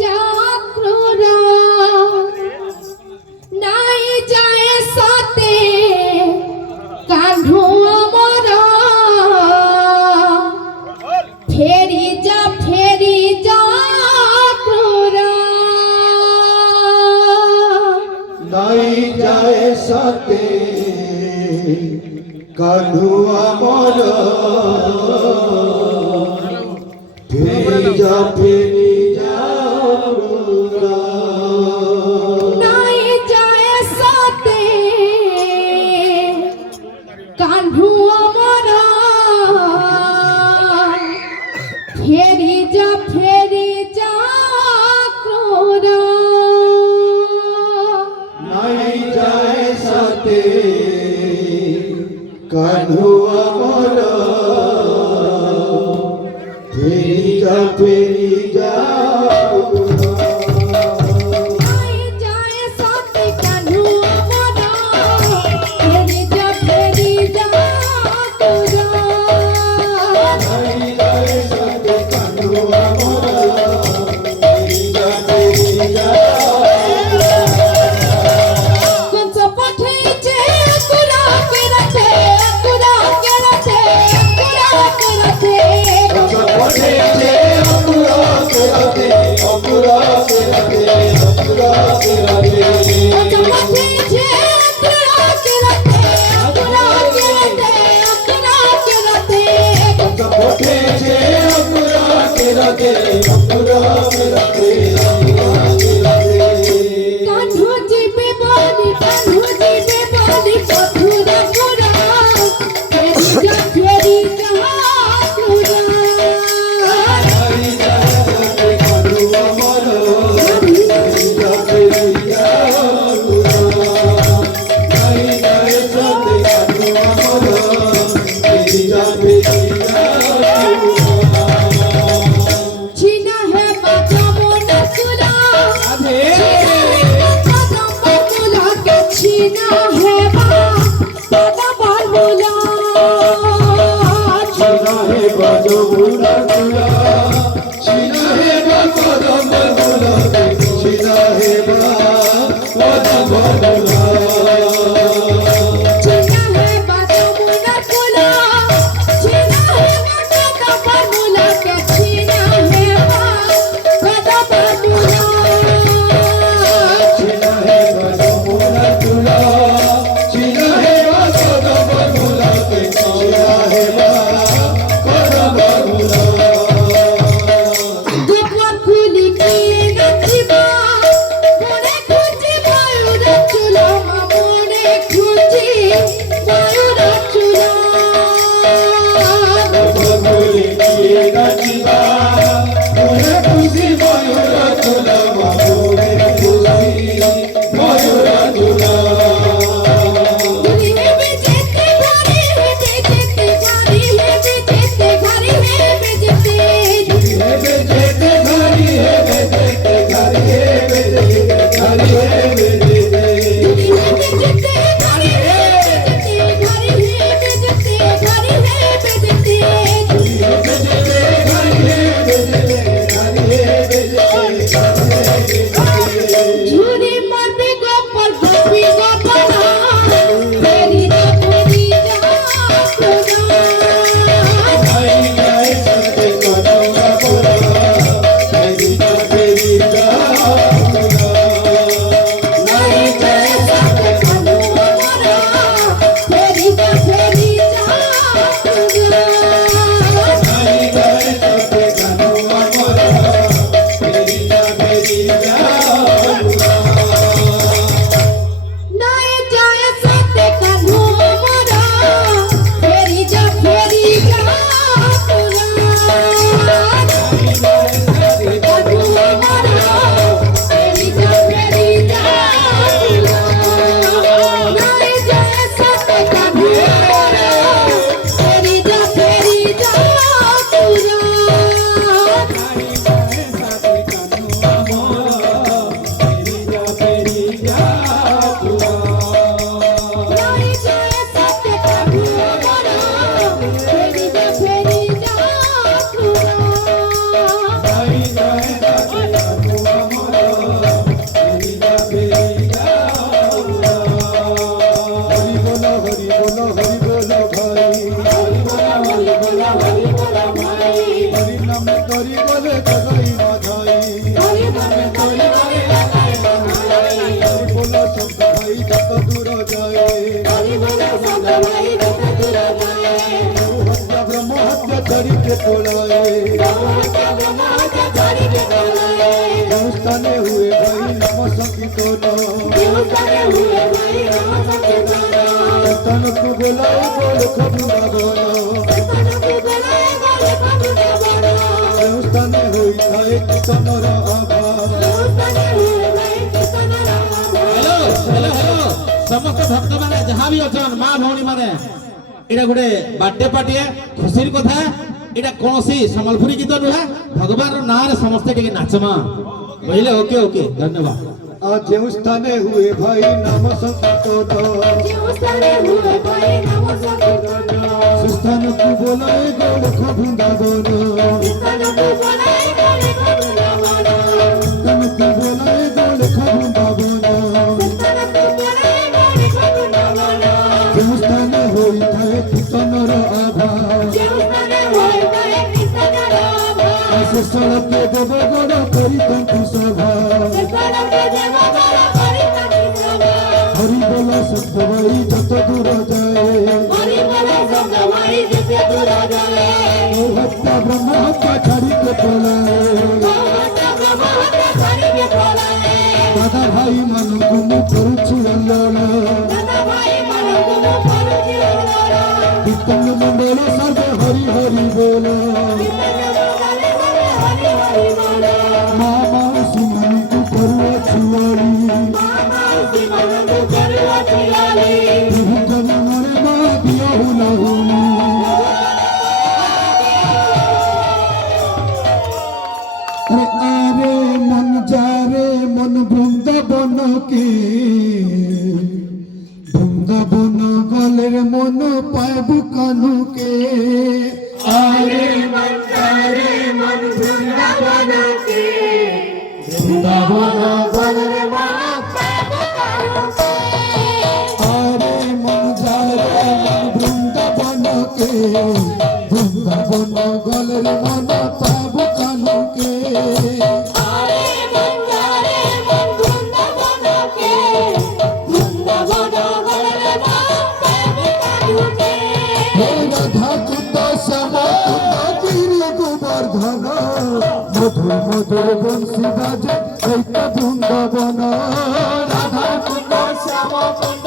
जाक्रोरा नाई जाए साते कान्हो अमरा फेरी जा क्रोरा नाई जाए साते कान्हो अमरा फेरी जा क्रोरा नाई जाए साते कान्हो अमरा फेरी जा क्रोरा नाई जाए साते कान्हो अमरा फेरी जा नाई जाए साते कान्हो अमरा फेरी जा क्रोरा नाई जाए साते कान्हो अमरा फेरी जा कोणचं पाठीचे अकुरा करते कान्हो जीवे बोली कथुरा पुरा फेरी जा क्रोरा छीना है बाजा मोना तुला छीना है बाजा बालूला छीना है बाजो बुला बुला छीना है बाजो बुला छीना है बाजो बुला छीना है बाजा मोना तुला छीना है बाजा बालूला के छीना है बाजा बालूला छीना है बाजो बुला बुला छीना है बाजो बुला छीना है बाजो बुला दुपन खुली की नचिबा मोने खुची मयूरा चुला मोने खुची मयूरा चुला बोले किए गाजीबा बोले खुशी मयूरा चुला बोले खुशी मयूरा चुला दुनिया में जेते घरी है जेते घरी है जेते घरी है जेते हे बेटे घरी है बेटे घरी है बेटे घरी है बेटे दुनिया में जेते घरी है जेते घरी है जेते घरी है जेते हे बेटे घरी বামে তরি গলে গলাই মাঝাই হরি বামে তরি গলে গলাই মাঝাই হরি বলো শব্দ ভাই যত দূর যায় হরি বলো শব্দ ভাই যত দূর যায় হত্যা ব্রহ্ম হত্যা চরিকে তোলায় ব্রহ্মহত্যা চরিকে তোলায় স্থানে হুয়ে ভাই নাম সংকীর্তন দেবস্থানে হুয়ে ভাই নাম সংকীর্তন তনকু গোলায় গোলখ বৃন্দাবন তনকু গোলায় গোলখ বৃন্দাবন স্থানে হইଥାଏ কীর্তনর আভা দেবস্থানে হুয়ে ভাই কীর্তনর আভা हेलो हेलो हेलो समस्त भक्त माने जहाँ भी अछन माँ भौणी माने एटा गोटे बर्थडे पार्टी है खुशी कथा एटा कौनसी संबलपुरी गीत नुहे भगवान रो नाम रे समस्ते टिके नाचमा बुझले ओके ओके धन्यवाद आज ଯେଉଁ ସ୍ଥାନେ ହୁଏ ଭାଇ ନାମ ସଂକୀର୍ତ୍ତନ ଦେବସ୍ଥାନେ হুয়ে ভাই নাম সংকীর্তন ସେ ସ୍ଥାନକୁ ବୋଲାଏ ଗୋଲଖ ବୃନ୍ଦାବନ তনকু গোলায় গোলখ বৃন্দাবন ତନକୁ ବୋଲାଏ ଗୋଲଖ ବୃନ୍ଦାବନ ତନকু গোলায় গোলখ বৃন্দাবন ଯେଉଁ ସ୍ଥାନେ ହୋଇଥାଏ କୀର୍ତ୍ତନର ଆଭା ଦେବସ୍থানে হুয়ে ভাই কীর্তনর আভা ସେ ସ୍ଥଳକେ ଦେବଗଣ କରିଥାନ୍ତି ସଭା ସକଳকে ଦେବଗଣ କରିଥାନ୍ତି ସଭା ହରି ବୋଲ ଶବ୍ଦ ଭାଇ ଯତ ଦୂର ଯାଏ হরি বলো শব্দ ভাই যেতে দূর যায় হত্যা ব্রহ্ম হত্যা ছাড়িতে তোলায় ব্রহ্মহত্যা ব্রহ্মহত্যা চরিকে তোলায় দাদা ভাই ମାନଙ୍କୁ ମୁଁ କରୁଛି ଅଲଳ দাদা ভাই ମାନଙ୍କୁ ମୁଁ କରୁଛି ଅଲର କୀର୍ତ୍ତନ ମଣ୍ଡଳ ସର୍ବେ ହରି ହରି ବୋଲ ହରି ହରି ବୋଲ ମା ମାଉସୀ ମାନଙ୍କୁ କରୁଅଛି ଅଳି ମାଉସୀ ମାନଙ୍କୁ କରୁଅଛି ଅଳି ବିହୁ ଜନମରେ ମା ଦିଅ ହୁଲହୁଲି আরে মন যারে মন বৃন্দাবন কে বৃন্দাবন গলের মন পাইবু কানুকে আরে মন করে মন বৃন্দাবনকে বৃন্দাবন বলর মন পাবো কারুকে আরে মন যারে মন বৃন্দাবন কে বৃন্দাবন গলের মন পাইবু কানুকে আরে মন করে মন বৃন্দাবনকে বৃন্দাবন বলর মন পাবো কারুকে হে রাধা কুন্দ শ্যামা কুন্দ গিরি গোবর্ধন মধুর মধুর বংশী বাজে চৈত্য বৃন্দাবন রাধা কুন্দ শ্যামা কুন্দ